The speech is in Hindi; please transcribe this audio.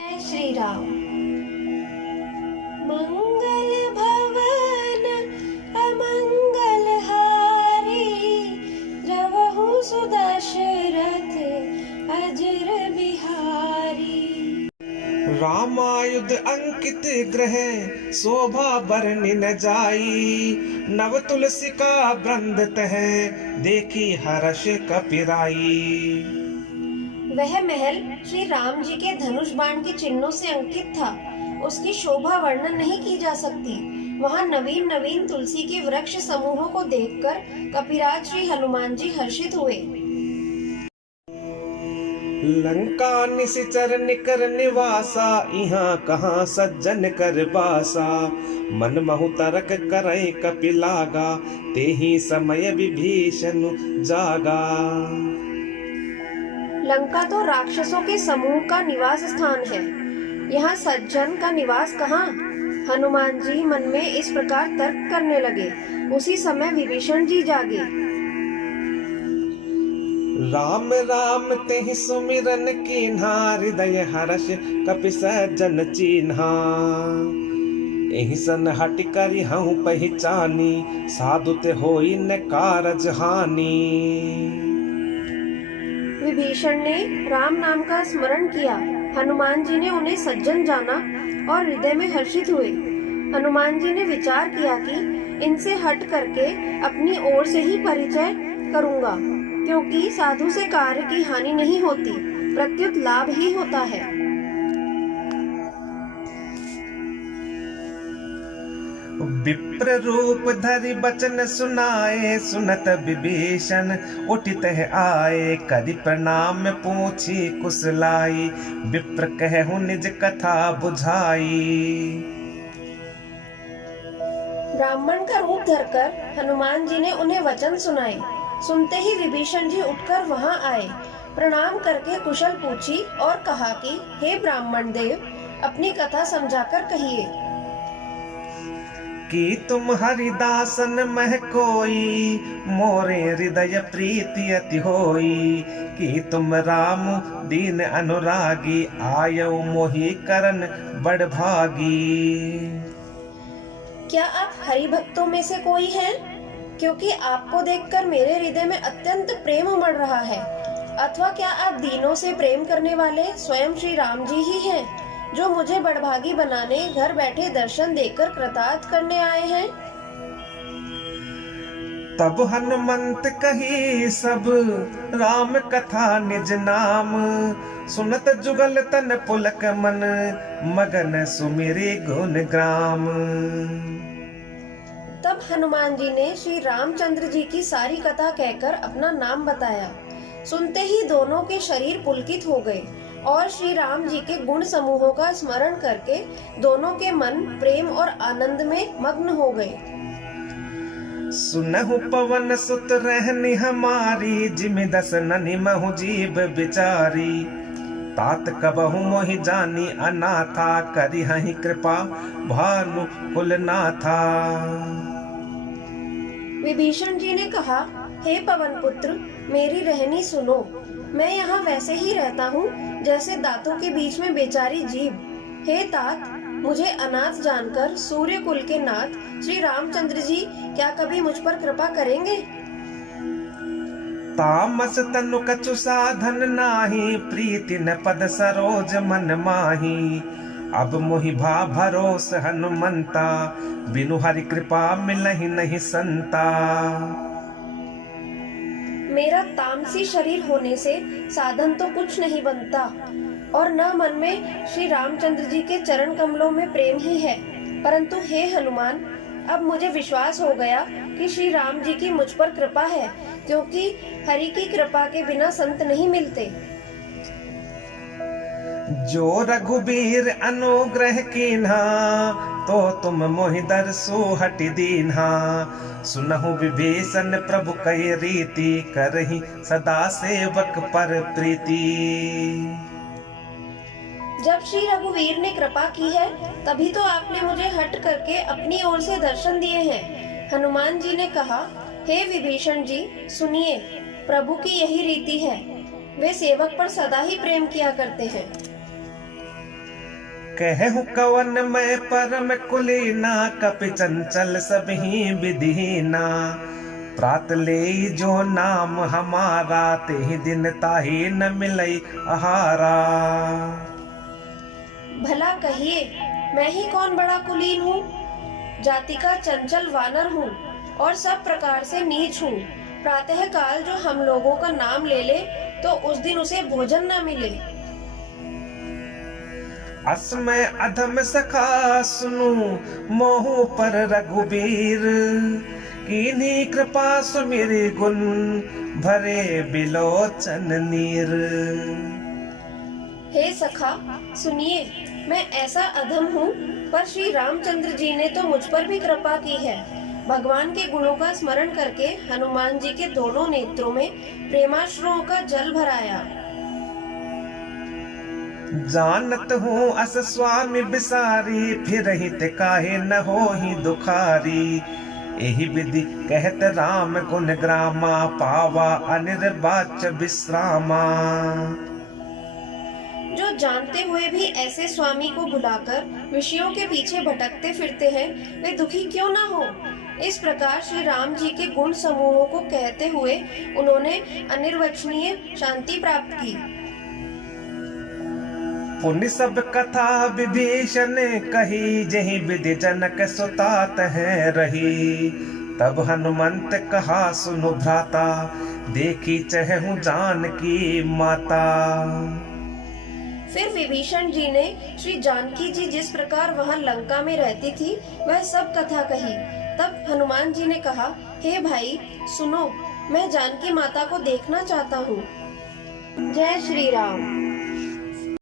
जय श्री राम। मंगल भवन अमंगल हारी, द्रवहु सुदशरथ अजर बिहारी। रामायुध अंकित ग्रह शोभा बरनि न जाई, नव तुलसी का वृंद तह देखी हर्ष कपिराई। वह महल श्री राम जी के धनुष बाण के चिन्हों से अंकित था। उसकी शोभा वर्णन नहीं की जा सकती। वहाँ नवीन नवीन तुलसी के वृक्ष समूहों को देखकर कपिराज श्री हनुमान जी हर्षित हुए। लंका निशिचर निकर निवासा, यहाँ कहाँ सज्जन कर बासा। मन महु तरक करय कपि लागा, तेहि समय विभीषण जागा। लंका तो राक्षसों के समूह का निवास स्थान है, यहाँ सज्जन का निवास कहाँ। हनुमान जी मन में इस प्रकार तर्क करने लगे। उसी समय विभीषण जी जागे। राम राम तेहि सुमिरन कीन्हा, हृदय हर्ष कपि सज्जन चीन्हा। एहि सन हटि करि हऊँ पहिचानी, साधु ते होई न कारज हानि। विभीषण ने राम नाम का स्मरण किया। हनुमान जी ने उन्हें सज्जन जाना और हृदय में हर्षित हुए। हनुमान जी ने विचार किया कि इनसे हट करके अपनी ओर से ही परिचय करूंगा, क्योंकि साधु से कार्य की हानि नहीं होती, प्रत्युत लाभ ही होता है। विप्र रूप धरि बचन सुनाए, सुनत विभीषण उठित आए। करि प्रणाम पूछी कुशलाई, विप्र कहु निज कथा बुझाई। ब्राह्मण का रूप धरकर हनुमान जी ने उन्हें वचन सुनाए। सुनते ही विभीषण जी उठकर वहां आए, प्रणाम करके कुशल पूछी और कहा कि हे ब्राह्मण देव, अपनी कथा समझाकर कहिए कि तुम हरिदासन मह कोई, मोरे हृदय प्रीति अति होई। कि तुम राम दीन अनुरागी, आयौ मोहि करन बड़ भागी। क्या आप हरि भक्तों में से कोई हैं? क्योंकि आपको देखकर मेरे हृदय में अत्यंत प्रेम उमड़ रहा है। अथवा क्या आप दीनों से प्रेम करने वाले स्वयं श्री राम जी ही हैं, जो मुझे बड़भागी बनाने घर बैठे दर्शन देकर कृतार्थ करने आए हैं? तब हनुमंत कही सब राम कथा निज नाम, सुनत जुगल तन पुलक मन, मगन सुमिरे गुण ग्राम। तब हनुमान जी ने श्री रामचंद्र जी की सारी कथा कहकर अपना नाम बताया। सुनते ही दोनों के शरीर पुलकित हो गए और श्री राम जी के गुण समूहों का स्मरण करके दोनों के मन प्रेम और आनंद में मग्न हो गए। सुनहु पवन सुत रहनी हमारी, जिमि दस ननि महु जीव बिचारी। तात कबहु मोहि जानी अनाथा, करि हहि कृपा भानु कुलनाथा। विभीषण जी ने कहा, हे पवन पुत्र, मेरी रहनी सुनो। मैं यहाँ वैसे ही रहता हूँ जैसे दांतों के बीच में बेचारी जीभ। हे तात, मुझे अनाथ जानकर सूर्य कुल के नाथ श्री रामचंद्र जी क्या कभी मुझ पर कृपा करेंगे? तामस तनु कछु साधन नाही, प्रीति न पद सरोज मन माही। अब मोहि भा भरोस हनुमंता, बिनु हरि कृपा मिलहि नहीं संता। मेरा तामसी शरीर होने से साधन तो कुछ नहीं बनता, और न मन में श्री रामचंद्र जी के चरण कमलों में प्रेम ही है। परंतु हे हनुमान, अब मुझे विश्वास हो गया कि श्री राम जी की मुझ पर कृपा है, क्योंकि हरि की कृपा के बिना संत नहीं मिलते। जो रघुबीर अनुग्रह कीन्हा, तो तुम मोहि दरसु हटि दीन्हा। सुनहु विभीषण प्रभु कहि रीति, करहि सदा सेवक पर प्रीति। जब श्री रघुवीर ने कृपा की है, तभी तो आपने मुझे हट करके अपनी ओर से दर्शन दिए हैं। हनुमान जी ने कहा, हे विभीषण जी, सुनिए, प्रभु की यही रीति है। वे सेवक पर सदा ही प्रेम किया करते हैं। कहूँ कवन मैं परम कुलीना, कपि चंचल सब ही विधीना। प्रात ले जो नाम हमारा, ते दिन ताही न मिलई आहारा। भला कहिए, मैं ही कौन बड़ा कुलीन हूँ? जाति का चंचल वानर हूँ और सब प्रकार से नीच हूँ। प्रातः काल जो हम लोगों का नाम ले ले, तो उस दिन उसे भोजन न मिले। असमय अधम सखा सुनु, मोहु पर रघुबीर। कीन्ही कृपा सुमिरि गुण, भरे बिलोचन नीर। हे सखा सुनिए, मैं ऐसा अधम हूँ, पर श्री रामचंद्र जी ने तो मुझ पर भी कृपा की है। भगवान के गुणों का स्मरण करके हनुमान जी के दोनों नेत्रों में प्रेमाश्रुओं का जल भराया। जानत हूँ अस स्वामी बिसारी, फिर हित काहे न होहि दुखारी। एहि विधि कहत राम गुण ग्रामा, पावा अनिर्वाच्य विश्रामा। जो जानते हुए भी ऐसे स्वामी को भुलाकर विषयों के पीछे भटकते फिरते हैं, वे दुखी क्यों ना हो। इस प्रकार श्री राम जी के गुण समूहों को कहते हुए उन्होंने अनिर्वचनीय शांति प्राप्त की। पुण्य सब कथा विभीषण कही, जहि विधि जनक सुता तह रही। तब हनुमंत कहा सुनु भ्राता, देखी चहु जानकी माता। फिर विभीषण जी ने श्री जानकी जी जिस प्रकार वहां लंका में रहती थी, वह सब कथा कही। तब हनुमान जी ने कहा, हे भाई सुनो, मैं जानकी माता को देखना चाहता हूँ। जय श्री राम।